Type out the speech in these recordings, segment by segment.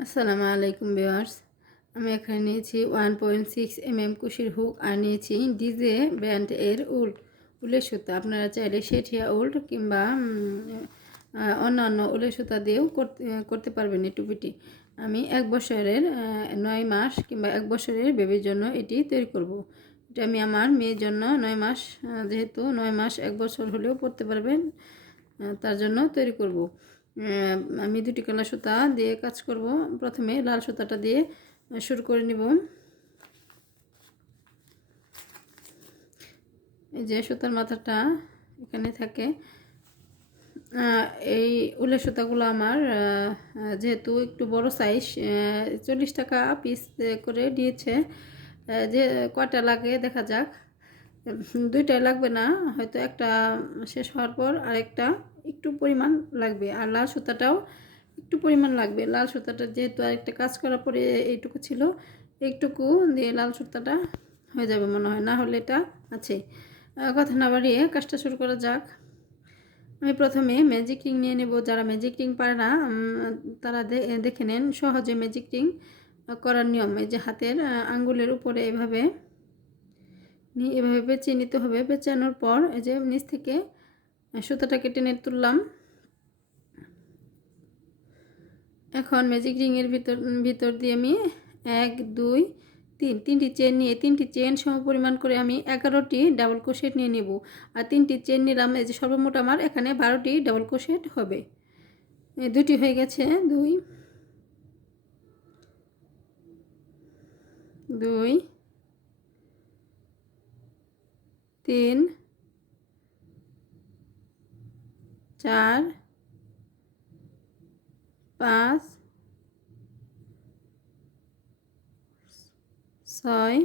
আসসালামু আলাইকুম ভিউয়ার্স আমি এখানে নিয়েছি one point six M M কুশির hook আর নিয়েছি ডিজে ব্র্যান্ড এর উল, উলের সুতা আপনারা চাইলে সেঠিয়া উল কিংবা অন্যান্য উলের সুতা দিয়েও করতে পারবেন এই টুপিটি আমি এক বছরের নয় মাস কিংবা এক বছরের বেবির জন্য এটি তৈরি করব। এটা আমি আমার মেয়ের জন্য নয় মাস যেহেতু নয় মাস এক বছর হলেও পড়তে পারবেন তার জন্য তৈরি করব। আমি দুটি কালার সুতা দিয়ে কাজ করব। প্রথমে লাল সুতাটা দিয়ে শুরু করে নিব। এই যে সুতার মাথাটা এখানে থাকে। এই উলের সুতাগুলো আমার যেহেতু একটু বড় সাইজ চল্লিশ টাকা পিস করে দিয়েছে। যে কয়টা লাগে দেখা যাক। দুইটাই লাগবে না, হয়তো একটা শেষ হওয়ার পর আরেকটা একটু পরিমাণ লাগবে। আর লাল সুতাটাও একটু পরিমাণ লাগবে। লাল সুতাটা যেহেতু আরেকটা কাজ করার পরে এইটুকু ছিল, এইটুকু দিয়ে লাল সুতাটা হয়ে যাবে মনে হয়। না হলে এটা আছে। কথা না বাড়িয়ে কাজটা শুরু করা যাক। আমি প্রথমে ম্যাজিক রিং নিয়ে নেব। যারা ম্যাজিক রিং পারে না তারা দেখে নেন সহজে ম্যাজিক রিং করার নিয়ম। এই যে হাতের আঙ্গুলের উপরে এভাবে এভাবে বেঁচে নিতে হবে। বেচানোর পর এই যে নিচ থেকে সুতাটাকে টেনে তুললাম। এখন ম্যাজিক রিংয়ের ভিতর ভিতর দিয়ে আমি এক, দুই, তিন, তিনটি চেন নিয়ে, তিনটি চেন সম পরিমাণ করে আমি এগারোটি ডাবল ক্রোশেট নিয়ে নেব। আর তিনটি চেন নিলাম, এই যে সর্বমোট আমার এখানে বারোটি ডাবল ক্রোশেট হবে। দুটি হয়ে গেছে, দুই দুই, তিন চার পাঁচ ছয়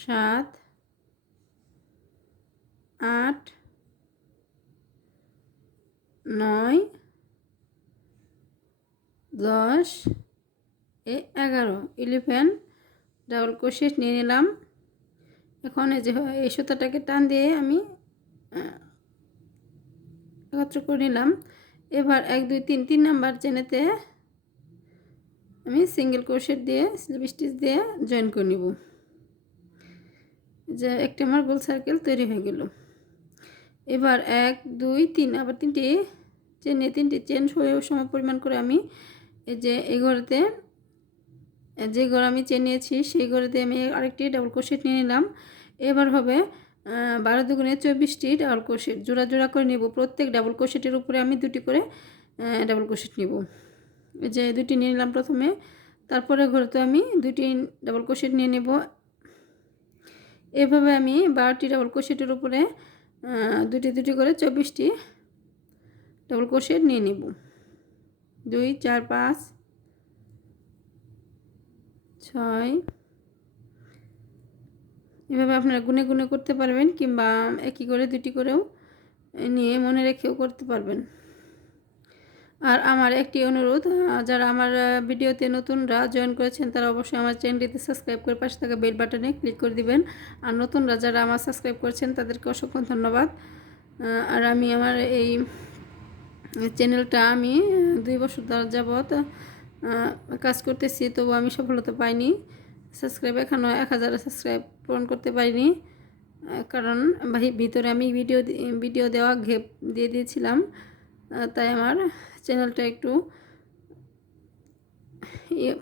সাত আট নয় দশ এ এগারো। ইলেভেন ডাবল ক্রোশেট নিয়ে নিলাম। এখন এই যে এই সুতাটাকে টান দিয়ে আমি একত্র করে নিলাম। এবার এক, দুই, তিন তিন নাম্বার চেনেতে আমি সিঙ্গেল ক্রোশেট দিয়ে স্লিপ স্টিচ দিয়ে জয়েন করে নিব। যে একটা আমার গোল সার্কেল তৈরি হয়ে গেল। এবার এক, দুই, তিন, আবার তিনটি চেনে, তিনটি চেন হয়ে সম পরিমাণ করে আমি এই যে এই ঘরেতে যে ঘর আমি চেন নিয়েছি, সেই ঘরেতে আমি আরেকটি ডাবল ক্রোশেট নিয়ে নিলাম। এবার হবে বারো দুগুণে চব্বিশটি ডাবল ক্রোশেট। জোড়া জোড়া করে নেব। প্রত্যেক ডাবল ক্রোশেটের উপরে আমি দুটি করে ডাবল ক্রোশেট নেব। যে দুটি নিয়ে নিলাম প্রথমে। তারপরে ঘরে তো আমি দুটি ডাবল ক্রোশেট নিয়ে নেব। এভাবে আমি বারোটি ডাবল ক্রোশেটের উপরে দুটি দুটি করে চব্বিশটি ডাবল ক্রোশেট নিয়ে নেব। দুই, চার, পাঁচ ছয়। এভাবে আপনারা গুনে গুনে করতে পারবেন কিংবা একই করে দুটি করেও নিয়ে মনে রেখেও করতে পারবেন। আর আমার একটি অনুরোধ যারা আমার ভিডিওতে নতুনরা জয়েন করেছেন তারা অবশ্যই আমার চ্যানেলটিতে সাবস্ক্রাইব করে পাশে থাকা বেল বাটনে ক্লিক করে দিবেন। আর নতুনরা যারা আমার সাবস্ক্রাইব করেছেন তাদেরকে অসংখ্য ধন্যবাদ। আর আমি আমার এই চ্যানেলটা আমি দুই বছর আহ, কাজ করতেছি তবু আমি সফলতা পাইনি। সাবস্ক্রাইব এখনও এক হাজার সাবস্ক্রাইব পূরণ করতে পারিনি কারণ ভিতরে আমি ভিডিও ভিডিও দেওয়া ঘেপ দিয়ে দিয়েছিলাম তাই আমার চ্যানেলটা একটু ইয়ে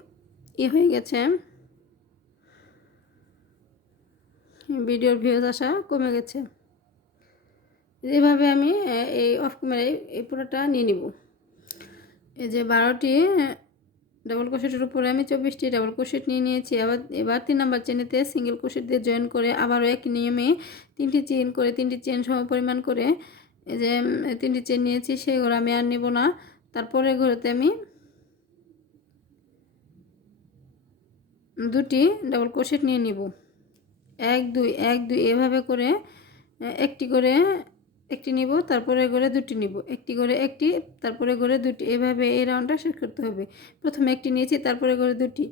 ইয়ে হয়ে গেছে। ভিডিওর ভিউজ আসা কমে গেছে। এভাবে আমি এই অফ ক্যামেরায় এই পুরোটা নিয়ে নিব। এই যে বারোটি ডাবল ক্রোশেটের উপরে আমি চব্বিশটি ডাবল ক্রোশেট নিয়ে নিয়েছি। আবার এবার তিন নাম্বার চেনেতে সিঙ্গেল ক্রোশেট দিয়ে জয়েন করে আবারও এক নিয়মে তিনটি চেন করে তিনটি চেন সম পরিমাণ করে যে তিনটি চেন নিয়েছি, সেই ঘরে আমি আর নেব না। তারপরে ঘরেতে আমি দুটি ডাবল ক্রোশেট নিয়ে নিব। এক, দুই এক, দুই এভাবে করে একটি করে একটি নিব, তারপরে করে দুটি নিব। একটি করে একটি, তারপরে করে দুটি। এভাবে এই রাউন্ডটা শেষ করতে হবে। প্রথমে একটি নিয়েছি, তারপরে করে দুটি।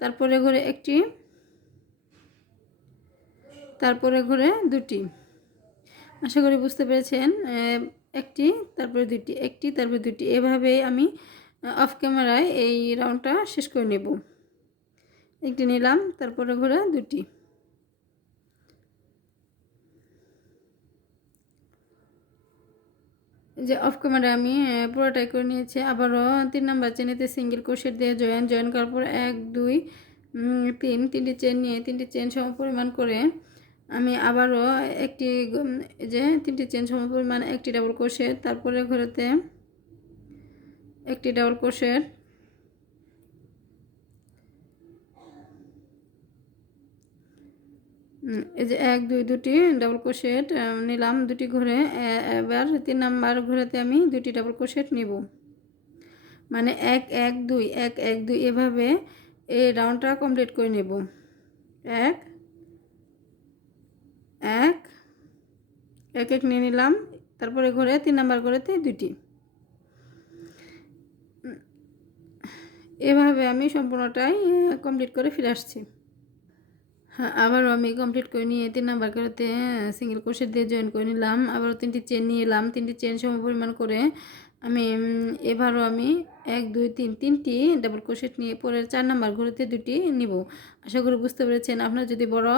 তারপরে করে একটি, তারপরে ঘরে দুটি। আশা করি বুঝতে পেরেছেন একটি, তারপরে দুটি, একটি, তারপরে দুটি। এভাবেই আমি অফ ক্যামেরায় এই রাউন্ডটা শেষ করে নেব। একটি নিলাম, তারপরে ঘোরা দুটি। যে অফ ক্যামেরা আমি পুরোটাই করে নিয়েছি। আবারও তিন নাম্বার চেনেতে সিঙ্গেল কোশের দিয়ে জয়েন জয়েন করার পর এক, দুই তিন, তিনটি চেন নিয়ে, তিনটি চেন সম পরিমাণ করে আমি আবারও একটি যে তিনটি চেন সম পরিমাণ একটি ডাবল কোশের তারপরে ঘরেতে একটি ডাবল কোশের এই যে এক, দুই, দুটি ডাবল ক্রোশেট নিলাম দুটি ঘরে এবার তিন নাম্বার ঘরেতে আমি দুটি ডাবল ক্রোশেট নিব। মানে এক এক, দুই, এক এক, দুই এভাবে এই রাউন্ডটা কমপ্লিট করে নেব। এক এক এক এক নিয়ে নিলাম, তারপরে ঘরে তিন নাম্বার ঘরেতে দুটি এভাবে আমি সম্পূর্ণটাই কমপ্লিট করে ফিরে আসছি। হ্যাঁ আবারও আমি কমপ্লিট করে নিয়ে তিন নাম্বার করেতে সিঙ্গেল কোর্সের দিয়ে জয়েন করে নিলাম। আবারও তিনটি চেন নিয়ে এলাম। তিনটি চেন সম পরিমাণ করে আমি এবারও আমি এক, দুই, তিন, তিনটি ডাবল ক্রোশেট নিয়ে পরের চার নাম্বার ঘুরেতে দুটি নিব। আশা করি বুঝতে পেরেছেন। আপনার যদি বড়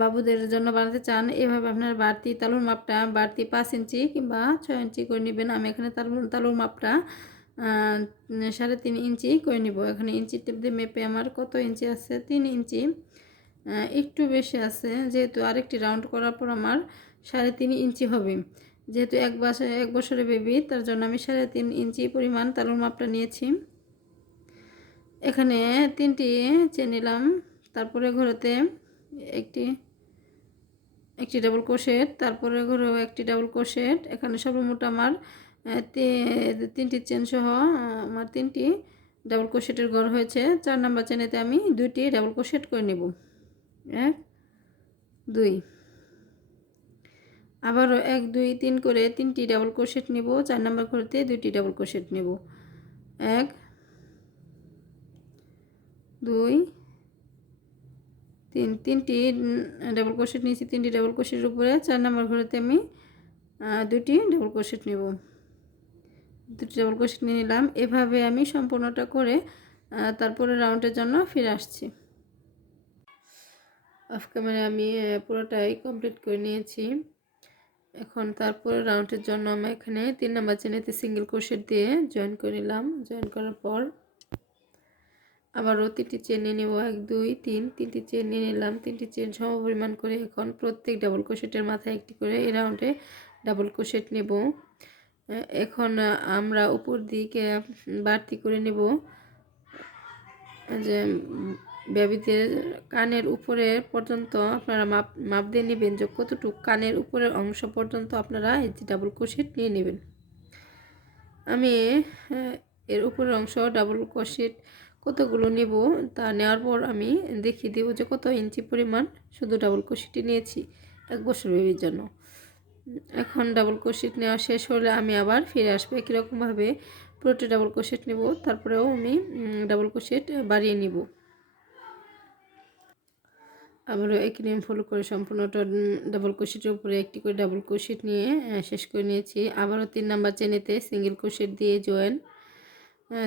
বাবুদের জন্য বানাতে চান, এভাবে আপনার বাড়তি তালুর মাপটা বাড়তি পাঁচ ইঞ্চি কিংবা ছয় ইঞ্চি করে নেবেন। আমি এখানে তালুর তালুর মাপটা সাড়ে তিন ইঞ্চি করে নিব। এখানে ইঞ্চি টেপ দিয়ে মেপে আমার কত ইঞ্চি আছে? তিন ইঞ্চি। একটু বেশি আছে। যেহেতু আরেকটি রাউন্ড করার পর আমার সাড়ে তিন ইঞ্চি হবে। যেহেতু এক বছর এক বছরের বেবি তার জন্য আমি সাড়ে তিন ইঞ্চি পরিমাণ তালুর মাপটা নিয়েছি। এখানে তিনটি চেন নিলাম। তারপরে ঘরেতে একটি একটি ডাবল কোশেট তারপরে ঘরেও একটি ডাবল কোশেট এখানে সর্বমোট আমার তিনটি চেন সহ আমার তিনটি ডাবল কোশেটের ঘর হয়েছে। চার নাম্বার চেনেতে আমি দুইটি ডাবল কোশেট করে নেব। এক, দুই। আবারও এক, দুই, তিন করে তিনটি ডাবল ক্রোশেট নেব, চার নাম্বার করতে দুইটি ডাবল ক্রোশেট নেব। এক, দুই, তিন, তিনটি ডাবল ক্রোশেট নিয়েছি, তিনটি ডাবল ক্রোশেটের উপরে, চার নাম্বার ঘরেতে আমি দুটি ডাবল ক্রোশেট নেব। দুটি ডাবল ক্রোশেট নিয়ে নিলাম, এভাবে আমি সম্পূর্ণটা করে তারপরে রাউন্ডের জন্য ফিরে আসছি। অফ ক্যামেরা আমি পুরোটাই কমপ্লিট করে নিয়েছি। এখন তারপরে রাউন্ডের জন্য আমি এখানে তিন নাম্বার চেনেতে সিঙ্গেল ক্রোশেট দিয়ে জয়েন করে নিলাম। জয়েন করার পর আবারও তিনটি চেন নিয়ে নেব। এক, দুই, তিন, তিনটি চেন নিয়ে নিলাম। তিনটি চেন সম পরিমাণ করে এখন প্রত্যেক ডাবল ক্রোশেটের মাথায় একটি করে এই রাউন্ডে ডাবল ক্রোশেট নেব। এখন আমরা উপর দিকে বাড়তি করে নেব। যে বেবিদের কানের উপরে পর্যন্ত আপনারা মাপ মাপ দিয়ে নেবেন। যে কতটুকু কানের উপরের অংশ পর্যন্ত আপনারা এই ডাবল ক্রোশেট নিয়ে নেবেন। আমি, এর উপরের অংশ ডাবল ক্রোশেট কতগুলো নেব তা নেওয়ার পর আমি দেখিয়ে দেবো যে কত ইঞ্চি পরিমাণ শুধু ডাবল ক্রোশেটই নিয়েছি এক বছর বেবির জন্য। এখন ডাবল ক্রোশেট নেওয়া শেষ হলে আমি আবার ফিরে আসব। একই রকমভাবে পুরোটা ডাবল ক্রোশেট নেব, তারপরেও আমি ডাবল ক্রোশেট বাড়িয়ে নিব। আবারও একই নিয়ম ফলো করে সম্পূর্ণটা ডাবল ক্রোশেটের উপরে একটি করে ডাবল ক্রোশেট নিয়ে শেষ করে নিয়েছি। আবারও তিন নাম্বার চেনেতে সিঙ্গেল ক্রোশেট দিয়ে জয়েন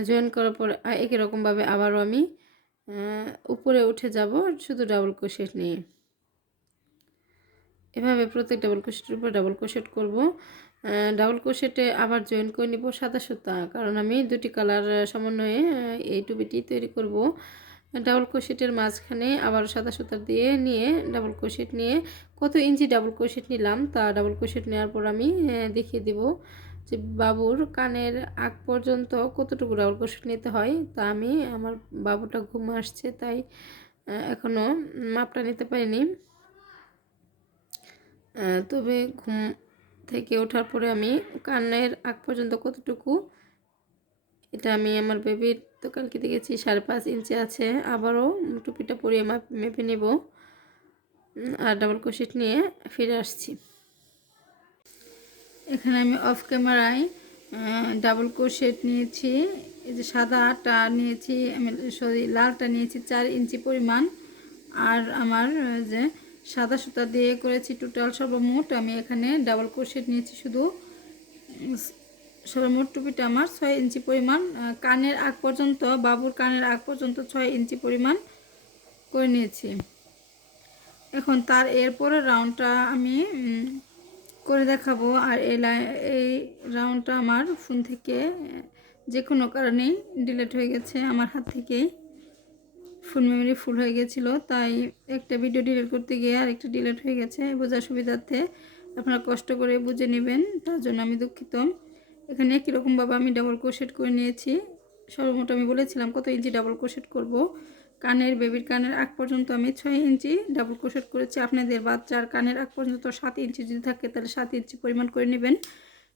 জয়েন করার পর একই রকমভাবে আবারও আমি উপরে উঠে যাব শুধু ডাবল ক্রোশেট নিয়ে। এভাবে প্রত্যেক ডাবল ক্রোশেটের উপর ডাবল ক্রোশেট করব। ডাবল ক্রোশেটে আবার জয়েন করে নিব সাদা সুতা কারণ আমি দুটি কালার সমন্বয়ে এই টুপিটি তৈরি করব। ডাবল ক্রোশেটের মাঝখানে আবার সাদা সুতা দিয়ে নিয়ে ডাবল ক্রোশেট নিয়ে কত ইঞ্চি ডাবল ক্রোশেট নিলাম, তা ডাবল ক্রোশেট নেওয়ার পর আমি দেখিয়ে দিব যে বাবুর কানের আগ পর্যন্ত কতটুকু ডাবল ক্রোশেট নিতে হয়, তা আমি, আমার বাবুটা ঘুম আসছে, তাই এখনও মাপটা নিতে পারিনি। তবে ঘুম থেকে ওঠার পরে আমি কানের আগ পর্যন্ত কতটুকু এটা আমি আমার বেবির তো কালকে দেখেছি, সাড়ে পাঁচ ইঞ্চি আছে। আবারও টুপিটা পরিয়ে মাপ নেব। আর ডাবল কোশিট নিয়ে ফিরে আসছি। এখানে আমি অফ ক্যামেরায় ডাবল কোশেট নিয়েছি। এই যে সাদাটা নিয়েছি, আমি সরি, লালটা নিয়েছি চার ইঞ্চি পরিমাণ। আর আমার যে সাদা সুতা দিয়ে করেছি টোটাল সর্বমোট আমি এখানে ডাবল কোশেট নিয়েছি শুধু। সর্বমোট টুপিটা আমার, ছয় ইঞ্চি পরিমাণ। কানের আগ পর্যন্ত, বাবুর কানের আগ পর্যন্ত ছয় ইঞ্চি পরিমাণ করে নিয়েছি। এখন তার এরপরের রাউন্ডটা আমি করে দেখাবো। আর এই এই রাউন্ডটা আমার ফোন থেকে, যে কোনো কারণেই ডিলেট হয়ে গেছে। আমার হাত থেকেই ফুল মেমোরি ফুল হয়ে গেছিল। তাই একটা ভিডিও ডিলেট করতে গিয়ে আর একটা ডিলেট হয়ে গেছে। বোঝার সুবিধার্থে আপনারা কষ্ট করে বুঝে নেবেন। তার জন্য আমি দুঃখিত। এখানে একই রকমভাবে আমি ডাবল ক্রোশেট করে নিয়েছি। সর্বমোট আমি বলেছিলাম কত ইঞ্চি ডাবল ক্রোশেট করব। কানের বেবির কানের আগ পর্যন্ত আমি ছয় ইঞ্চি ডাবল ক্রোশেট করেছি। আপনাদের বাচ্চার কানের আগ পর্যন্ত সাত ইঞ্চি যদি থাকে তাহলে সাত ইঞ্চি পরিমাণ করে নেবেন।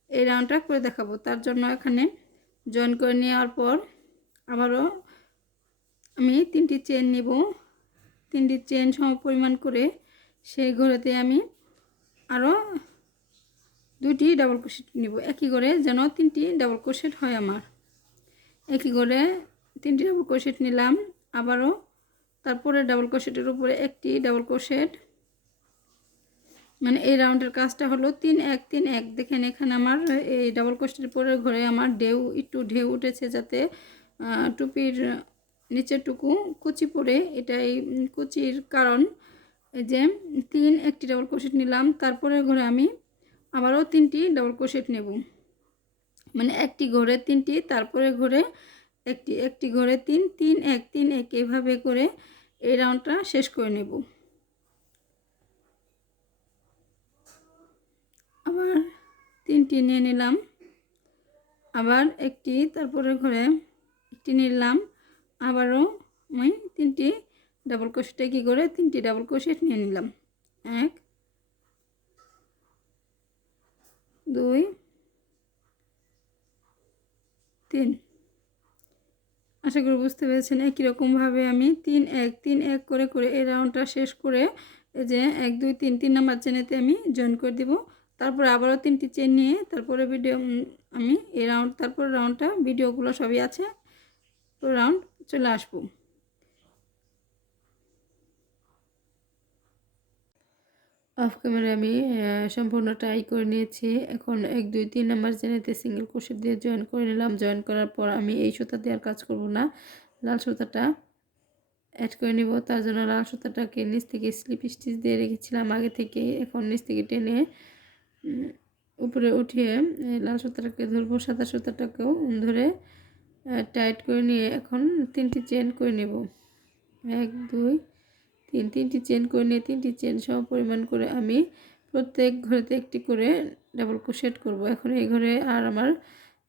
এই রাউন্ডটা করে দেখাবো। তার জন্য এখানে জয়েন করে নেওয়ার পর আবারও আমি তিনটি চেন নেব। তিনটি চেন সম পরিমাণ করে সেই ঘরেতে আমি আরও দুটি ডাবল ক্রোশেট নিব। একই করে যেন তিনটি ডাবল ক্রোশেট হয় আমার। একই করে তিনটি ডাবল ক্রোশেট নিলাম, আবারও তারপরে ডাবল ক্রোশেটের উপরে একটি ডাবল ক্রোশেট মানে এই রাউন্ডের কাজটা হলো তিন এক তিন এক। দেখেন এখানে আমার এই ডাবল ক্রোশেটের পরের ঘরে আমার ঢেউ, একটু ঢেউ উঠেছে যাতে টুপির নিচেরটুকু কুচি পড়ে। এটাই কুচির কারণ। এই যে তিন, একটি ডাবল ক্রোশেট নিলাম। তারপরে ঘরে আমি আবারও তিনটি ডাবল ক্রোশেট নেব। মানে একটি ঘরে তিনটি, তারপরে ঘরে একটি একটি ঘরে তিন তিন, এক তিন, এক এভাবে করে এই রাউন্ডটা শেষ করে নেব। আবার তিনটি নিয়ে নিলাম। আবার একটি, তারপরে ঘরে একটি নিলাম। আবারও আমি তিনটি ডাবল ক্রোশেটে কী করে তিনটি ডাবল ক্রোশেট নিয়ে নিলাম। এক দুই, তিন। আশা করি বুঝতে পেরেছেন একই রকমভাবে আমি তিন, এক তিন, এক করে করে এই রাউন্ডটা শেষ করে এই যে এক, দুই, তিন তিন নাম্বার চেনেতে আমি জয়েন করে দিব। তারপরে আবারও তিনটি চেন নিয়ে তারপরে ভিডিও আমি এই রাউন্ড তারপরে রাউন্ডটা ভিডিওগুলো সবই আছে। রাউন্ড চলে আসব। অফ ক্যামেরা আমি সম্পূর্ণ ট্রাই করে নিয়েছি। এখন এক, দুই, তিন নাম্বার চেনেতে সিঙ্গেল ক্রোশেট দিয়ে জয়েন করে নিলাম। জয়েন করার পর আমি এই সুতা দিয়ে আর কাজ করব না। লাল সুতাটা অ্যাড করে নিব। তার জন্য লাল সুতাটাকে নিচ থেকে স্লিপ স্টিচ দিয়ে রেখেছিলাম আগে থেকে। এখন নিচ থেকে টেনে উপরে উঠিয়ে লাল সুতাটাকে ধরবো। সাদা সুতাটাকেও ধরে টাইট করে নিয়ে এখন তিনটি চেন করে নেব। এক, দুই তিন, তিনটি চেন করে নিয়ে তিনটি চেন সম পরিমাণ করে আমি প্রত্যেক ঘরেতে একটি করে ডাবল ক্রোশেট করব। এখন এই ঘরে আর আমার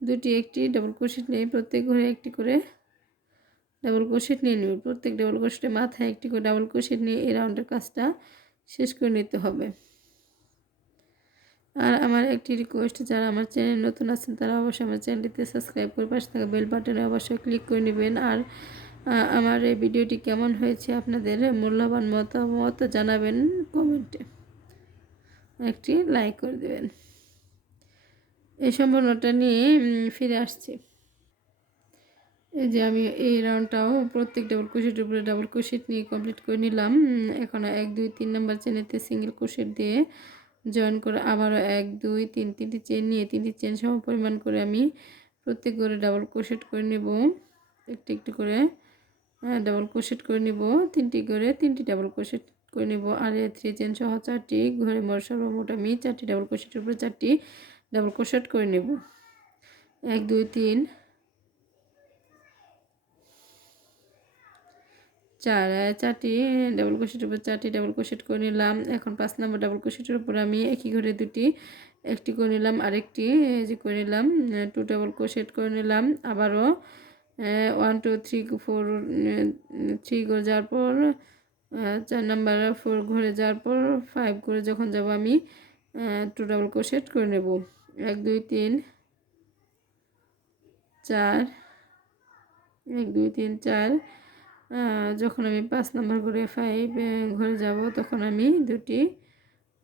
দুটি, একটি ডাবল ক্রোশেট নিয়ে প্রত্যেক ঘরে একটি করে ডাবল ক্রোশেট নিয়ে নেব। প্রত্যেক ডাবল ক্রোশেটের মাথায় একটি করে ডাবল ক্রোশেট নিয়ে এই রাউন্ডের কাজটা শেষ করে নিতে হবে। আর আমার একটি রিকোয়েস্ট যারা আমার চ্যানেল নতুন আছেন, তারা অবশ্যই আমার চ্যানেলটিতে সাবস্ক্রাইব করে পাশে থাকা বেল বাটনে অবশ্যই ক্লিক করে নেবেন। আর আমার এই ভিডিওটি কেমন হয়েছে আপনাদের মূল্যবান মতামত জানাবেন কমেন্টে। একটি লাইক করে দেবেন। এই সম্পূর্ণটা নিয়ে ফিরে আসছি। এই যে আমি এই রাউন্ডটাও প্রত্যেক ডাবল ক্রোশেটের উপরে ডাবল ক্রোশেট নিয়ে কমপ্লিট করে নিলাম। এখন এক, দুই, তিন নম্বর চেনেতে সিঙ্গেল ক্রোশেট দিয়ে জয়েন করে আবারও এক, দুই, তিন, তিনটি চেন নিয়ে তিনটি চেন সম পরিমাণ করে আমি প্রত্যেক করে ডাবল ক্রোশেট করে নেব। একটু একটু করে ডাবল ক্রোশেট করে নিব। তিনটি করে, তিনটি ডাবল ক্রোশেট করে নিব। আর এ থ্রি চেন সহ চারটি ঘরে মোট সর্বমোট আমি চারটি ডাবল ক্রোশেটের উপরে চারটি ডাবল ক্রোশেট করে নেব। এক, দুই, তিন, চার চারটি ডাবল ক্রোশেটের উপর চারটি ডাবল ক্রোশেট করে নিলাম। এখন পাঁচ নম্বর ডাবল ক্রোশেটের উপর আমি একই ঘরে দুটি, একটি করে নিলাম, আরেকটি যে করে নিলাম টু ডাবল ক্রোশেট করে নিলাম। আবারও one two three four three করে যাওয়ার পর চার নাম্বার ফোর ঘরে যাওয়ার পর ফাইভ করে যখন যাব আমি টু ডাবল ক্রোশেট করে নেব। এক, দুই, তিন, চার, এক, দুই, তিন, চার যখন আমি পাঁচ নম্বর ঘরে ফাইভ ঘরে যাব, তখন আমি দুটি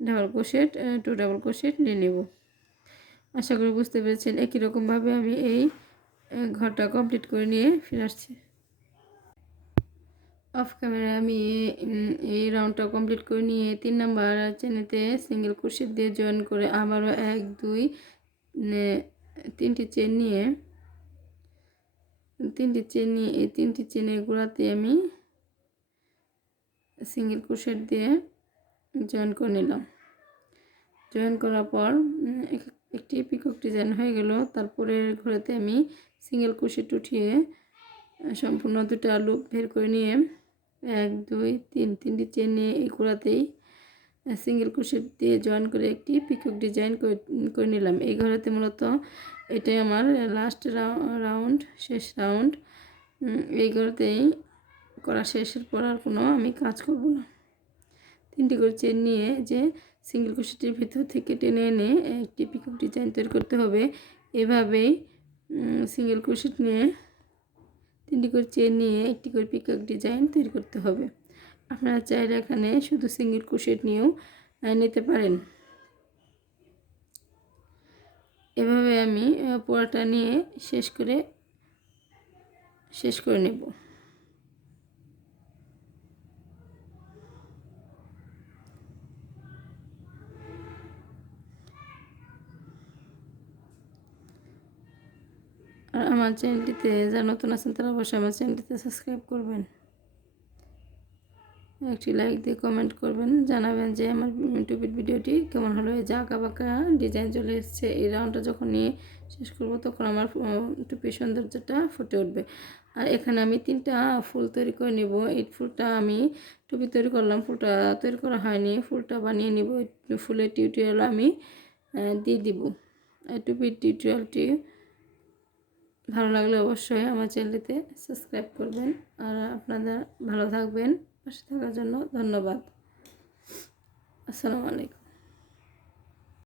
double crochet to double crochet নিয়ে নেব। আশা করি বুঝতে পেরেছেন। একই রকমভাবে আমি এই ঘরটা কমপ্লিট করে নিয়ে ফিরে আসছি। অফ ক্যামেরায় আমি এই রাউন্ডটা কমপ্লিট করে নিয়ে তিন নাম্বার চেনেতে সিঙ্গেল ক্রোশেট দিয়ে জয়েন করে আবারও এক, দুই তিনটি চেন নিয়ে, তিনটি চেন নিয়ে, এই তিনটি চেনের গোড়াতে আমি সিঙ্গেল ক্রোশেট দিয়ে জয়েন করে নিলাম। জয়েন করার পর এক- একটি পিকক ডিজাইন হয়ে গেল। তারপরের ঘরেতে আমি সিঙ্গেল ক্রোশেট উঠিয়ে সম্পূর্ণ দুটো আলু বের করে নিয়ে এক, দুই, তিন, তিনটি চেন নিয়ে এই গোড়াতেই সিঙ্গেল ক্রোশেট দিয়ে জয়েন করে একটি পিকক ডিজাইন করে নিলাম। এই ঘরেতে মূলত এটাই আমার লাস্ট রাউন্ড শেষ রাউন্ড এই ঘরেতেই করা শেষের পর আর কোনো আমি কাজ করব না। তিনটি করে চেন নিয়ে যে সিঙ্গেল ক্রোশেটের ভিতর থেকে টেনে এনে একটি পিকক ডিজাইন তৈরি করতে হবে, এভাবেই সিঙ্গেল ক্রোশেট নিয়ে তিনটি করে চেন নিয়ে একটি করে পিকক ডিজাইন তৈরি করতে হবে। আপনারা চাইলে এখানে শুধু সিঙ্গেল ক্রোশেট নিয়েও নিতে পারেন। এভাবে আমি পোড়াটা নিয়ে শেষ করে শেষ করে নেব। আর আমার চ্যানেলটিতে যারা নতুন আছেন, তারা অবশ্যই আমার চ্যানেলটিতে সাবস্ক্রাইব করবেন। একটি লাইক দিয়ে কমেন্ট করবেন, জানাবেন যে আমার ইউটিউবের ভিডিওটি কেমন হলো, এই যে আঁকা বাঁকা ডিজাইন চলে এসছে। এই রাউন্ডটা যখন নিয়ে শেষ করব, তখন আমার টুপির সৌন্দর্যটা ফুটে উঠবে। আর এখানে আমি তিনটা ফুল তৈরি করে নেব। এই ফুলটা আমি টুপি তৈরি করলাম, ফুলটা তৈরি করা হয়নি। ফুলটা বানিয়ে নিব, ফুলের টিউটোরিয়াল আমি দিয়ে দিব। টুপির টিউটোরিয়ালটি ভালো লাগলে অবশ্যই আমার চ্যানেলটিতে সাবস্ক্রাইব করবেন। আর আপনারা ভালো থাকবেন, পাশে থাকার জন্য ধন্যবাদ। আসসালামু আলাইকুম।